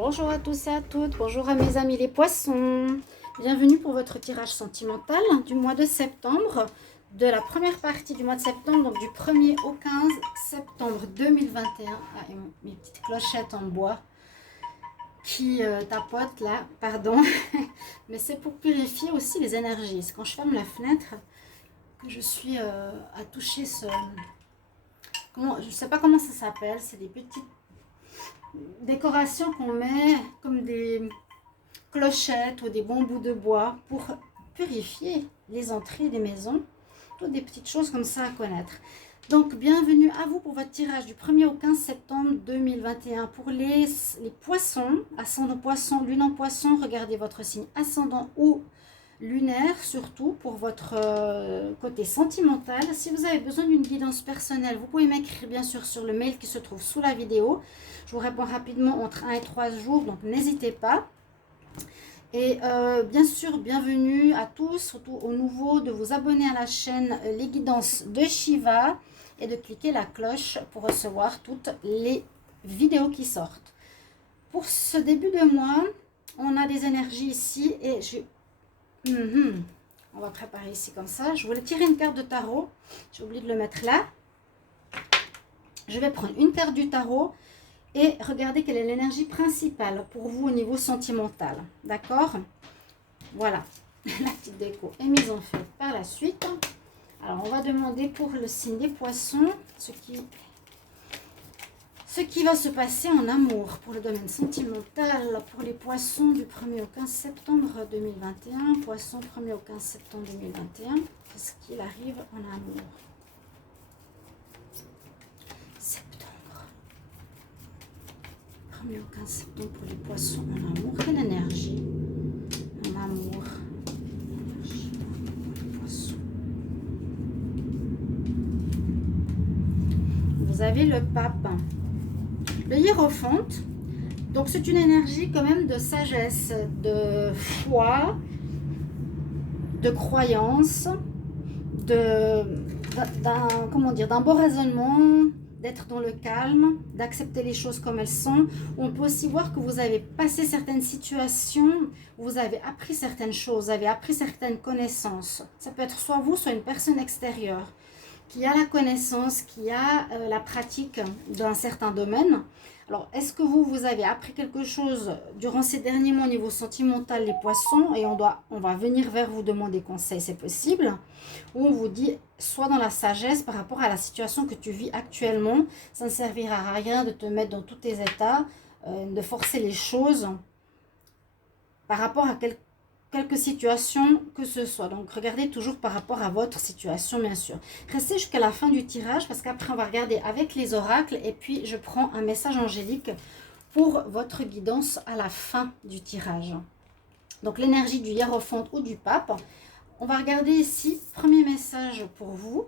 Bonjour à tous et à toutes, bonjour à mes amis les poissons. Bienvenue pour votre tirage sentimental du mois de septembre, de la première partie du mois de septembre, donc du 1er au 15 septembre 2021. Ah, et mes petites clochettes en bois qui tapotent là, pardon. Mais c'est pour purifier aussi les énergies. C'est quand je ferme la fenêtre que je suis à toucher ce... je ne sais pas comment ça s'appelle, c'est des petites décorations qu'on met comme des clochettes ou des bambous de bois pour purifier les entrées des maisons. Toutes des petites choses comme ça à connaître. Donc, bienvenue à vous pour votre tirage du 1er au 15 septembre 2021. Pour les poissons, ascendant poisson, lune en poisson, regardez votre signe ascendant ou lunaire, surtout pour votre côté sentimental. Si vous avez besoin d'une guidance personnelle, vous pouvez m'écrire bien sûr sur le mail qui se trouve sous la vidéo. Je vous réponds rapidement entre 1 et 3 jours, donc n'hésitez pas. Et bien sûr, bienvenue à tous, surtout aux nouveaux, de vous abonner à la chaîne Les Guidances de Shiva et de cliquer la cloche pour recevoir toutes les vidéos qui sortent. Pour ce début de mois, on a des énergies ici et on va préparer ici comme ça. Je voulais tirer une carte de tarot, j'ai oublié de le mettre là. Je vais prendre une carte du tarot et regardez quelle est l'énergie principale pour vous au niveau sentimental. D'accord? Voilà, la petite déco est mise en fait par la suite. Alors, on va demander pour le signe des poissons ce qui va se passer en amour pour le domaine sentimental pour les poissons du 1er au 15 septembre 2021. Poissons 1er au 15 septembre 2021. Qu'est-ce qu'il arrive en amour? Septembre. 1er au 15 septembre pour les poissons en amour. Quelle énergie en amour? Énergie pour les poissons. Vous avez le pape. Le hiérophante, donc c'est une énergie quand même de sagesse, de foi, de croyance, d'un bon raisonnement, d'être dans le calme, d'accepter les choses comme elles sont. On peut aussi voir que vous avez passé certaines situations, vous avez appris certaines choses, vous avez appris certaines connaissances. Ça peut être soit vous, soit une personne extérieure qui a la connaissance, qui a la pratique d'un certain domaine. Alors, est-ce que vous avez appris quelque chose durant ces derniers mois au niveau sentimental, les poissons, et on va venir vers vous demander conseil, c'est possible, ou on vous dit, soit dans la sagesse par rapport à la situation que tu vis actuellement, ça ne servira à rien de te mettre dans tous tes états, de forcer les choses par rapport à quelques situations que ce soit. Donc, regardez toujours par rapport à votre situation, bien sûr. Restez jusqu'à la fin du tirage parce qu'après, on va regarder avec les oracles et puis je prends un message angélique pour votre guidance à la fin du tirage. Donc, l'énergie du hiérophante ou du pape. On va regarder ici, premier message pour vous.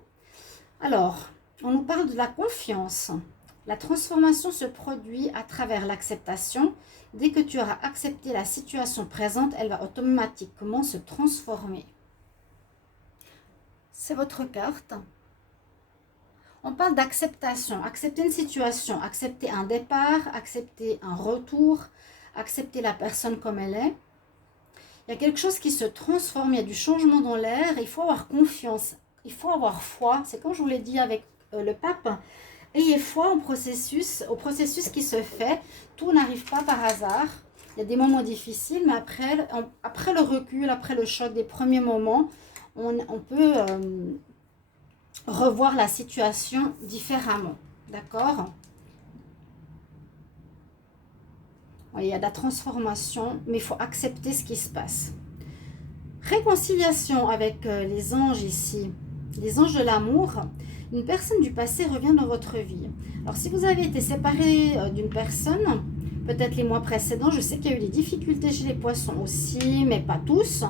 Alors, on nous parle de la confiance. La transformation se produit à travers l'acceptation. Dès que tu auras accepté la situation présente, elle va automatiquement se transformer. C'est votre carte. On parle d'acceptation. Accepter une situation, accepter un départ, accepter un retour, accepter la personne comme elle est. Il y a quelque chose qui se transforme, il y a du changement dans l'air. Il faut avoir confiance, il faut avoir foi. C'est comme je vous l'ai dit avec le pape. Ayez foi au processus qui se fait. Tout n'arrive pas par hasard. Il y a des moments difficiles, mais après le recul, après le choc des premiers moments, on peut revoir la situation différemment. D'accord? Il y a de la transformation, mais il faut accepter ce qui se passe. Réconciliation avec les anges ici. Les anges de l'amour. Une personne du passé revient dans votre vie. Alors, si vous avez été séparé d'une personne, peut-être les mois précédents, je sais qu'il y a eu des difficultés chez les poissons aussi, mais pas tous.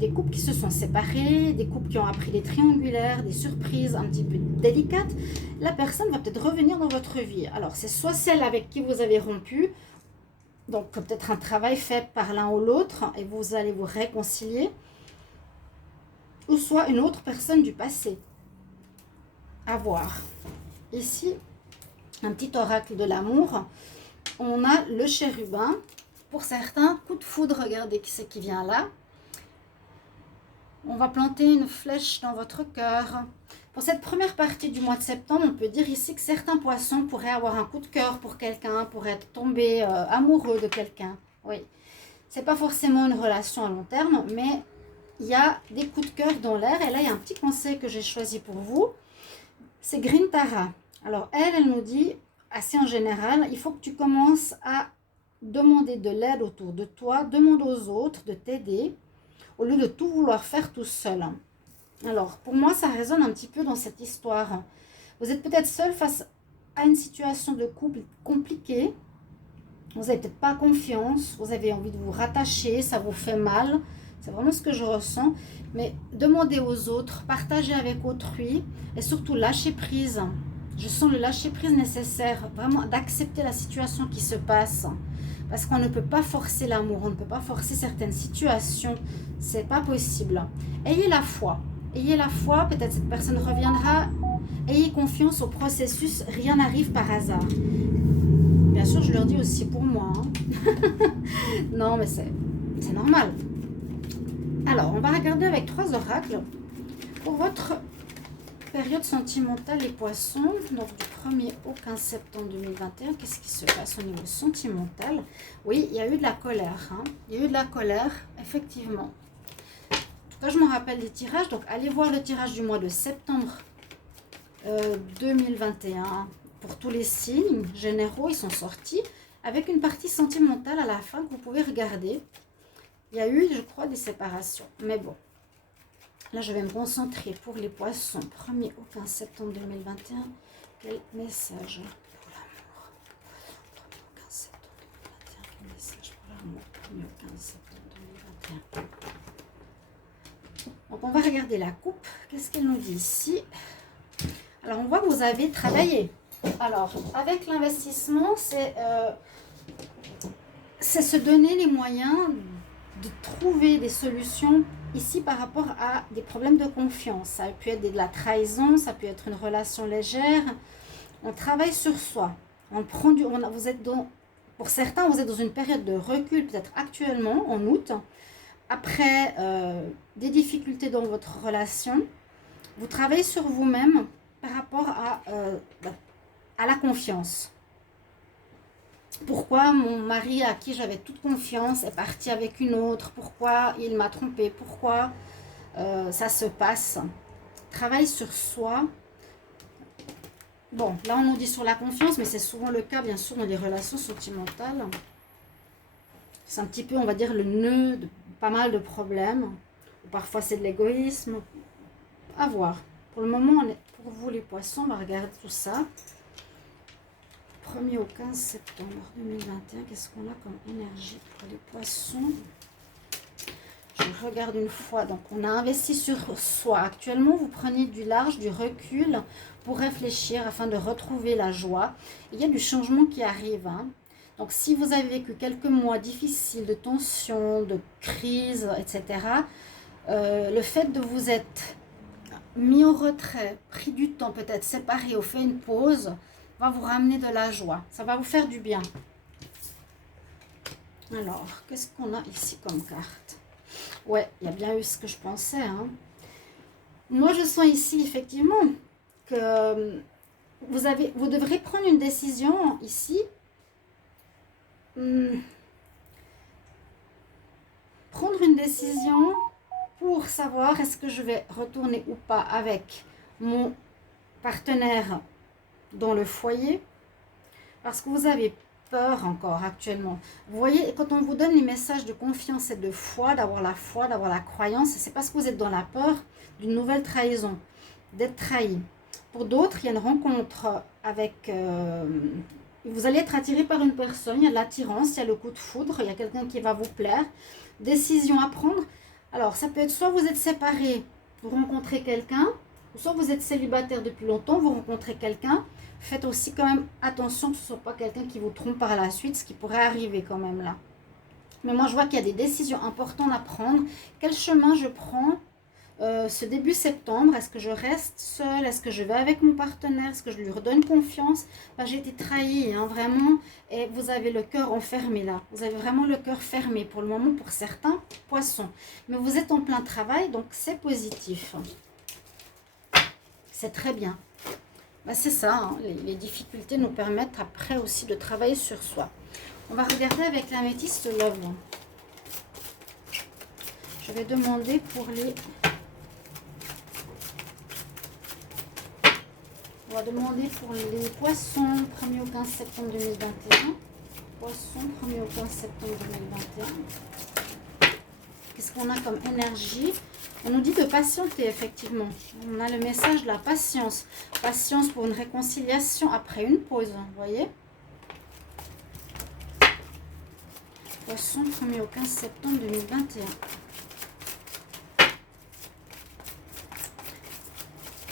Des couples qui se sont séparés, des couples qui ont appris les triangulaires, des surprises un petit peu délicates. La personne va peut-être revenir dans votre vie. Alors, c'est soit celle avec qui vous avez rompu, donc peut-être un travail fait par l'un ou l'autre, et vous allez vous réconcilier, ou soit une autre personne du passé. À voir. Ici, un petit oracle de l'amour. on a le chérubin. Pour certains, coup de foudre, regardez qui c'est qui vient là. On va planter une flèche dans votre cœur. Pour cette première partie du mois de septembre, on peut dire ici que certains poissons pourraient avoir un coup de cœur pour quelqu'un, pourraient être tombés amoureux de quelqu'un. Oui, c'est pas forcément une relation à long terme, mais il y a des coups de cœur dans l'air. Et là, il y a un petit conseil que j'ai choisi pour vous. C'est Green Tara. Alors, elle nous dit, assez en général, il faut que tu commences à demander de l'aide autour de toi, demande aux autres de t'aider, au lieu de tout vouloir faire tout seul. Alors, pour moi, ça résonne un petit peu dans cette histoire. Vous êtes peut-être seul face à une situation de couple compliquée. Vous n'avez peut-être pas confiance, vous avez envie de vous rattacher, ça vous fait mal. C'est vraiment ce que je ressens. Mais demandez aux autres, partagez avec autrui et surtout lâchez prise. Je sens le lâcher prise nécessaire, vraiment d'accepter la situation qui se passe. Parce qu'on ne peut pas forcer l'amour, on ne peut pas forcer certaines situations. C'est pas possible. Ayez la foi. Ayez la foi, peut-être cette personne reviendra. Ayez confiance au processus, rien n'arrive par hasard. Bien sûr, je leur dis aussi pour moi. Non, mais c'est normal. Alors, on va regarder avec 3 oracles pour votre période sentimentale les poissons. Donc, du 1er au 15 septembre 2021, qu'est-ce qui se passe au niveau sentimental? Oui, il y a eu de la colère. Il y a eu de la colère, effectivement. En tout cas, je me rappelle des tirages. Donc, allez voir le tirage du mois de septembre 2021. Pour tous les signes généraux, ils sont sortis avec une partie sentimentale à la fin que vous pouvez regarder. Il y a eu, je crois, des séparations. Mais bon, là, je vais me concentrer pour les poissons. 1er au 15 septembre 2021. Quel message pour l'amour? 1er au 15 septembre 2021. Quel message pour l'amour? 1er au 15 septembre 2021. Donc, on va regarder la coupe. Qu'est-ce qu'elle nous dit ici? Alors, on voit que vous avez travaillé. Alors, avec l'investissement, c'est se donner les moyens de trouver des solutions ici par rapport à des problèmes de confiance. Ça peut être de la trahison, ça peut être une relation légère. On travaille sur soi. Pour certains, vous êtes dans une période de recul, peut-être actuellement, en août. Après des difficultés dans votre relation, vous travaillez sur vous-même par rapport à la confiance. Pourquoi mon mari à qui j'avais toute confiance est parti avec une autre? Pourquoi il m'a trompée? Pourquoi ça se passe? Travaille sur soi. Bon, là on nous dit sur la confiance, mais c'est souvent le cas bien sûr dans les relations sentimentales. C'est un petit peu, on va dire, le nœud de pas mal de problèmes. Ou parfois c'est de l'égoïsme. À voir. Pour le moment, pour vous les poissons, on va regarder tout ça. 1er au 15 septembre 2021, qu'est-ce qu'on a comme énergie pour les poissons? Je regarde une fois. Donc, on a investi sur soi. Actuellement, vous prenez du large, du recul pour réfléchir afin de retrouver la joie. Il y a du changement qui arrive. Donc, si vous avez vécu quelques mois difficiles de tension, de crise, etc., le fait de vous être mis au retrait, pris du temps, peut-être séparé ou fait une pause, va vous ramener de la joie. Ça va vous faire du bien. Alors, qu'est-ce qu'on a ici comme carte? Ouais, il y a bien eu ce que je pensais. Moi, je sens ici, effectivement, que vous devrez prendre une décision ici. Prendre une décision pour savoir est-ce que je vais retourner ou pas avec mon partenaire dans le foyer, parce que vous avez peur encore actuellement. Vous voyez, quand on vous donne les messages de confiance et de foi, d'avoir la croyance, c'est parce que vous êtes dans la peur d'une nouvelle trahison, d'être trahi. Pour d'autres, il y a une rencontre avec... vous allez être attiré par une personne, il y a de l'attirance, il y a le coup de foudre, il y a quelqu'un qui va vous plaire. Décision à prendre. Alors, ça peut être soit vous êtes séparés, vous rencontrez quelqu'un, ou soit vous êtes célibataire depuis longtemps, vous rencontrez quelqu'un. Faites aussi quand même attention que ce ne soit pas quelqu'un qui vous trompe par la suite, ce qui pourrait arriver quand même là. Mais moi, je vois qu'il y a des décisions importantes à prendre. Quel chemin je prends? ce début septembre? Est-ce que je reste seule? Est-ce que je vais avec mon partenaire? Est-ce que je lui redonne confiance? Ben, j'ai été trahie, hein, vraiment. Et vous avez le cœur enfermé là. Vous avez vraiment le cœur fermé pour le moment pour certains poissons. Mais vous êtes en plein travail, donc c'est positif. C'est très bien. Ben, c'est ça, hein, les difficultés nous permettent après aussi de travailler sur soi. On va regarder avec l'améthyste Love. Je vais demander pour les... On va demander pour les poissons 1er au 15 septembre 2021. Poissons 1er au 15 septembre 2021. Qu'est-ce qu'on a comme énergie? On nous dit de patienter, effectivement. On a le message de la patience. Patience pour une réconciliation après une pause, vous voyez? Poisson 1er au 15 septembre 2021.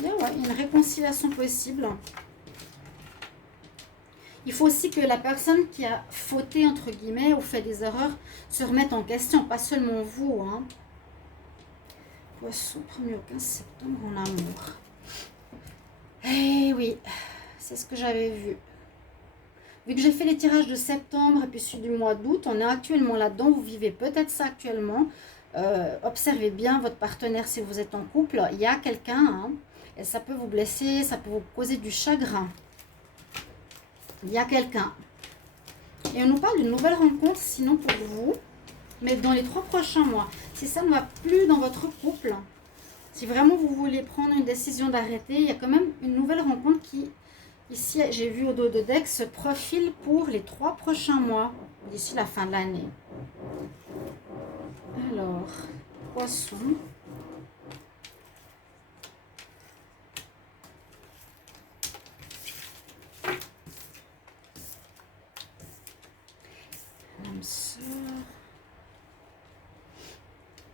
Bien, ouais, une réconciliation possible. Il faut aussi que la personne qui a fauté, entre guillemets, ou fait des erreurs, se remette en question, pas seulement vous. Hein. Poisson, 1er au 15 septembre, en amour. Eh oui, c'est ce que j'avais vu. Vu que j'ai fait les tirages de septembre et puis celui du mois d'août, on est actuellement là-dedans. Vous vivez peut-être ça actuellement. Observez bien votre partenaire si vous êtes en couple. Il y a quelqu'un... Hein, et ça peut vous blesser, ça peut vous causer du chagrin. Il y a quelqu'un. Et on nous parle d'une nouvelle rencontre, sinon pour vous, mais dans les 3 prochains mois. Si ça ne va plus dans votre couple, si vraiment vous voulez prendre une décision d'arrêter, il y a quand même une nouvelle rencontre qui, ici, j'ai vu au dos de deck, se profile pour les 3 prochains mois, d'ici la fin de l'année. Alors, poisson...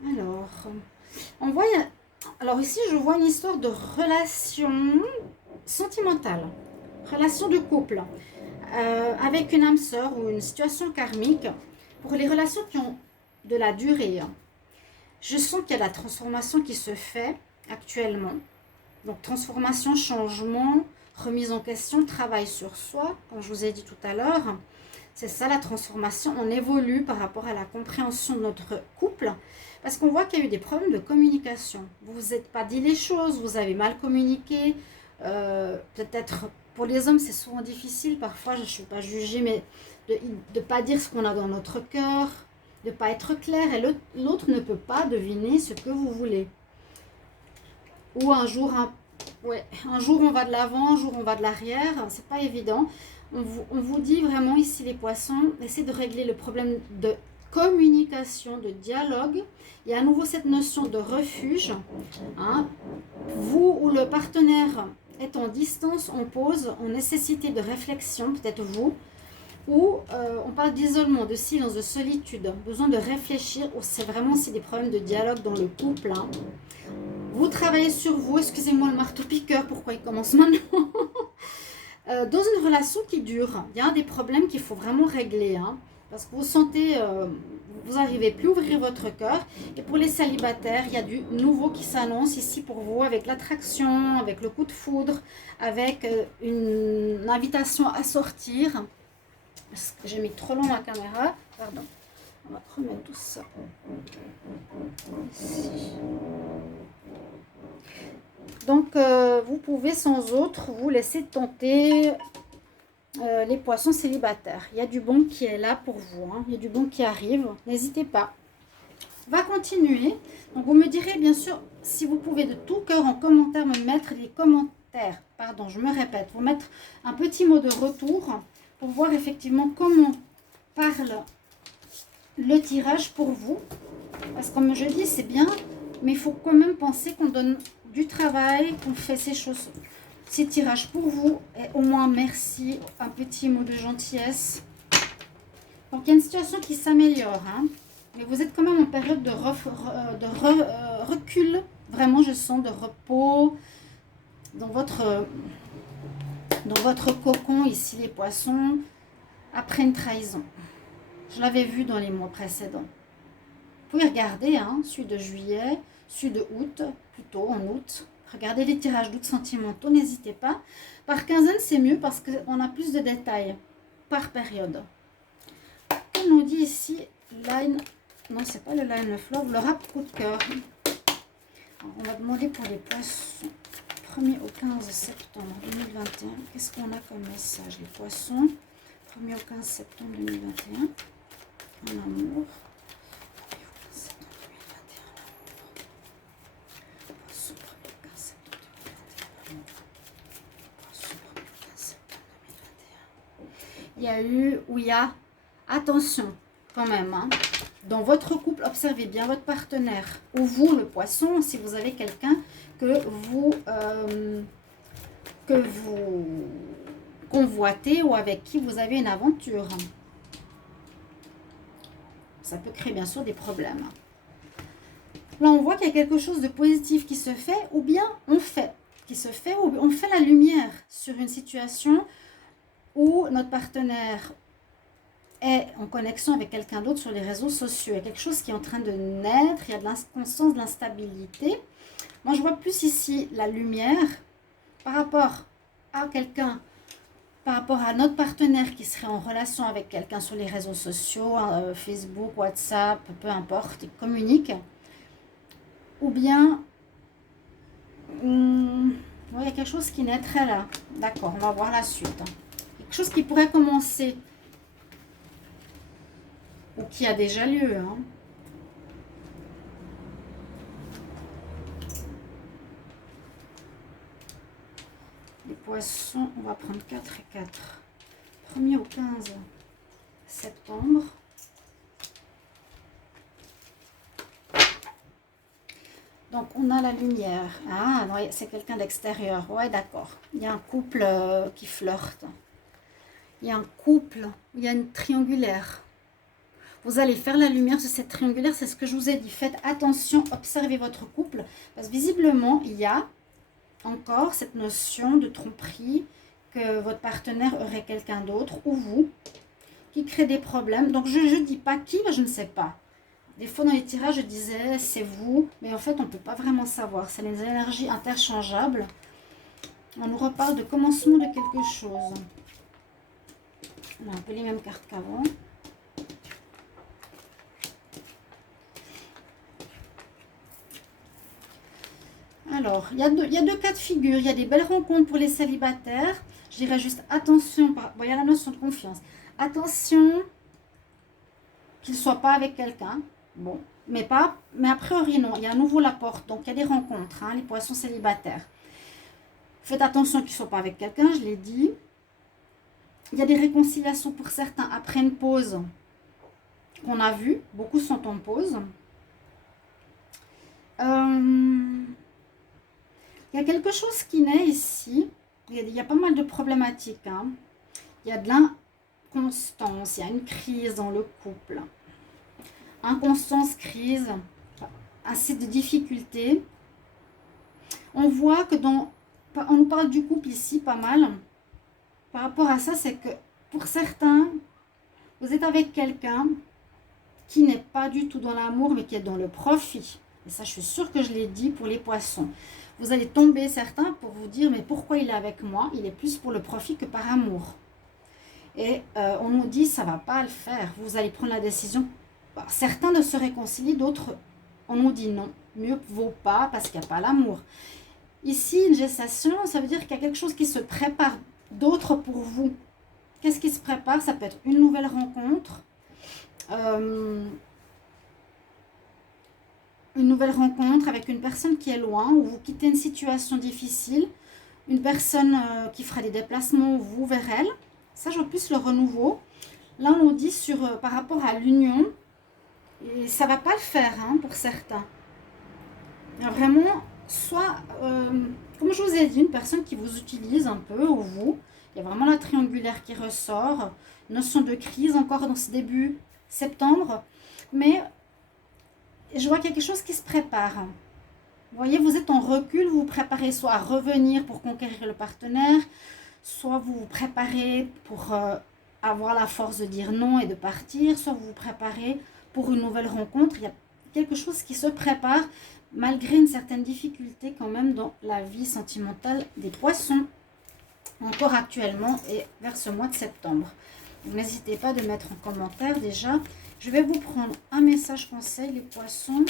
Alors, on voit... Alors ici, je vois une histoire de relation sentimentale, relation de couple, avec une âme sœur ou une situation karmique. Pour les relations qui ont de la durée, je sens qu'il y a la transformation qui se fait actuellement. Donc transformation, changement, remise en question, travail sur soi, comme je vous ai dit tout à l'heure. C'est ça la transformation, on évolue par rapport à la compréhension de notre couple. Parce qu'on voit qu'il y a eu des problèmes de communication. Vous vous êtes pas dit les choses, vous avez mal communiqué. Peut-être pour les hommes, c'est souvent difficile. Parfois, je ne suis pas jugée, mais de ne pas dire ce qu'on a dans notre cœur, de ne pas être clair. Et l'autre ne peut pas deviner ce que vous voulez. Ou un jour, un jour on va de l'avant, un jour on va de l'arrière. C'est pas évident. On vous dit vraiment ici les poissons, essayez de régler le problème de communication, de dialogue. Il y a à nouveau cette notion de refuge. Hein. Vous ou le partenaire est en distance, en pause, en nécessité de réflexion, peut-être vous. Ou on parle d'isolement, de silence, de solitude, besoin de réfléchir. Ou c'est vraiment aussi des problèmes de dialogue dans le couple. Hein. Vous travaillez sur vous. Excusez-moi le marteau-piqueur, pourquoi il commence maintenant? Dans une relation qui dure, il y a des problèmes qu'il faut vraiment régler. Hein. Parce que vous sentez, vous n'arrivez plus à ouvrir votre cœur. Et pour les célibataires, il y a du nouveau qui s'annonce ici pour vous, avec l'attraction, avec le coup de foudre, avec une invitation à sortir. Parce que j'ai mis trop long la caméra. Pardon. On va remettre tout ça ici. Donc, vous pouvez sans autre vous laisser tenter... les poissons célibataires. Il y a du bon qui est là pour vous. Hein. Il y a du bon qui arrive. N'hésitez pas. On va continuer. Donc, vous me direz, bien sûr, si vous pouvez de tout cœur en commentaire me mettre les commentaires. Pardon, je me répète. Vous mettre un petit mot de retour pour voir effectivement comment parle le tirage pour vous. Parce que comme je dis, c'est bien, mais il faut quand même penser qu'on donne du travail, qu'on fait ces choses... Ces tirages pour vous, et au moins merci, un petit mot de gentillesse. Donc il y a une situation qui s'améliore, hein, mais vous êtes quand même en période de recul, vraiment je sens de repos dans votre cocon ici les poissons, après une trahison. Je l'avais vu dans les mois précédents. pouvez regarder, hein, celui de juillet, celui de août, plutôt en août. Regardez les tirages d'août sentimentaux, n'hésitez pas. Par quinzaine, c'est mieux parce qu'on a plus de détails par période. On nous dit ici, line, non, c'est pas le line of love, le rap coup de cœur. Alors, on va demander pour les poissons. 1er au 15 septembre 2021. Qu'est-ce qu'on a comme message, les poissons? 1er au 15 septembre 2021. En amour. 1er au 15 septembre 2021. Poisson, 1er au 15 septembre 2021. Poisson, 1er au 15 septembre 2021. Il y a eu, où il y a, attention quand même, hein. Dans votre couple, observez bien votre partenaire. Ou vous, le poisson, si vous avez quelqu'un que vous convoitez ou avec qui vous avez une aventure. Ça peut créer bien sûr des problèmes. Là, on voit qu'il y a quelque chose de positif qui se fait, ou bien on fait la lumière sur une situation où notre partenaire est en connexion avec quelqu'un d'autre sur les réseaux sociaux. Il y a quelque chose qui est en train de naître, il y a de l'inconscience, de l'instabilité. Moi, je vois plus ici la lumière par rapport à quelqu'un, par rapport à notre partenaire qui serait en relation avec quelqu'un sur les réseaux sociaux, Facebook, WhatsApp, peu importe, il communique. Ou bien, il y a quelque chose qui naîtrait là. D'accord, on va voir la suite. Quelque chose qui pourrait commencer ou qui a déjà lieu, hein. Les poissons, on va prendre 4 et 4. 1er au 15 septembre. Donc, on a la lumière. Ah, non, c'est quelqu'un d'extérieur. Ouais, d'accord. Il y a un couple qui flirte. Il y a un couple, il y a une triangulaire. Vous allez faire la lumière sur cette triangulaire, c'est ce que je vous ai dit. Faites attention, observez votre couple. Parce que visiblement, il y a encore cette notion de tromperie, que votre partenaire aurait quelqu'un d'autre, ou vous, qui crée des problèmes. Donc, je ne dis pas qui, mais je ne sais pas. Des fois, dans les tirages, je disais, c'est vous. Mais en fait, on ne peut pas vraiment savoir. C'est les énergies interchangeables. On nous reparle de commencement de quelque chose. On a un peu les mêmes cartes qu'avant. Alors, il y a deux cas de figure. Il y a des belles rencontres pour les célibataires. Je dirais juste attention, il y a la notion de confiance. Attention qu'il ne soit pas avec quelqu'un. Bon, mais a priori non. Il y a à nouveau la porte. Donc, il y a des rencontres, hein, les poissons célibataires. Faites attention qu'il ne soit pas avec quelqu'un, je l'ai dit. Il y a des réconciliations pour certains après une pause qu'on a vue. Beaucoup sont en pause. Il y a quelque chose qui naît ici. Il y a pas mal de problématiques, hein. Il y a de l'inconstance, il y a une crise dans le couple. Inconstance, crise, assez de difficultés. On voit que on nous parle du couple ici pas mal. Par rapport à ça, c'est que pour certains, vous êtes avec quelqu'un qui n'est pas du tout dans l'amour, mais qui est dans le profit. Et ça, je suis sûre que je l'ai dit pour les poissons. Vous allez tomber certains pour vous dire, mais pourquoi il est avec moi? Il est plus pour le profit que par amour. Et on nous dit, ça ne va pas le faire. Vous allez prendre la décision. Certains de se réconcilient, d'autres, on nous dit non. Mieux vaut pas parce qu'il n'y a pas l'amour. Ici, une gestation, ça veut dire qu'il y a quelque chose qui se prépare, d'autre pour vous. Qu'est-ce qui se prépare? Ça peut être une nouvelle rencontre. Une nouvelle rencontre avec une personne qui est loin, ou vous quittez une situation difficile, une personne qui fera des déplacements, vous vers elle. Ça, je vois plus le renouveau. Là, on dit par rapport à l'union, et ça ne va pas le faire, hein, pour certains. Il y a vraiment, soit, comme je vous ai dit, une personne qui vous utilise un peu, ou vous. Il y a vraiment la triangulaire qui ressort. Notion de crise encore dans ce début septembre. Mais je vois qu'il y a quelque chose qui se prépare. Vous voyez, vous êtes en recul, vous vous préparez soit à revenir pour conquérir le partenaire, soit vous vous préparez pour avoir la force de dire non et de partir, soit vous vous préparez pour une nouvelle rencontre. Il quelque chose qui se prépare malgré une certaine difficulté quand même dans la vie sentimentale des poissons, encore actuellement et vers ce mois de septembre. N'hésitez pas de mettre en commentaire déjà. Je vais vous prendre un message conseil, les poissons.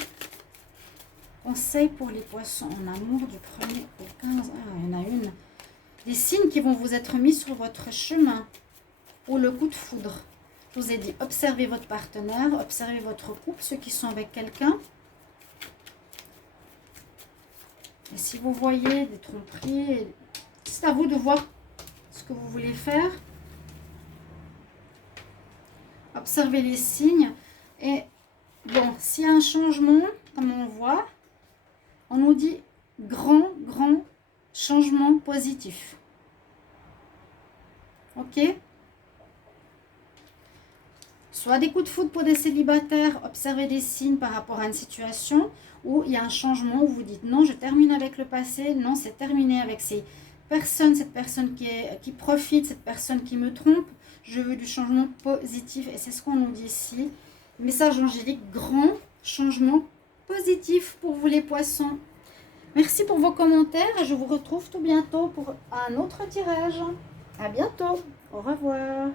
Conseil pour les poissons en amour du 1er au 15. Ah, il y en a une. Des signes qui vont vous être mis sur votre chemin ou le coup de foudre. Je vous ai dit, observez votre partenaire, observez votre couple, ceux qui sont avec quelqu'un. Et si vous voyez des tromperies, c'est à vous de voir ce que vous voulez faire. Observez les signes. Et bon, s'il y a un changement, comme on voit, on nous dit grand changement positif. Ok? Soit des coups de foudre pour des célibataires, observez des signes par rapport à une situation où il y a un changement, où vous dites non, je termine avec le passé, non, c'est terminé avec ces personnes, cette personne qui profite, cette personne qui me trompe, je veux du changement positif et c'est ce qu'on nous dit ici. Message angélique, grand changement positif pour vous les poissons. Merci pour vos commentaires et je vous retrouve tout bientôt pour un autre tirage. À bientôt, au revoir.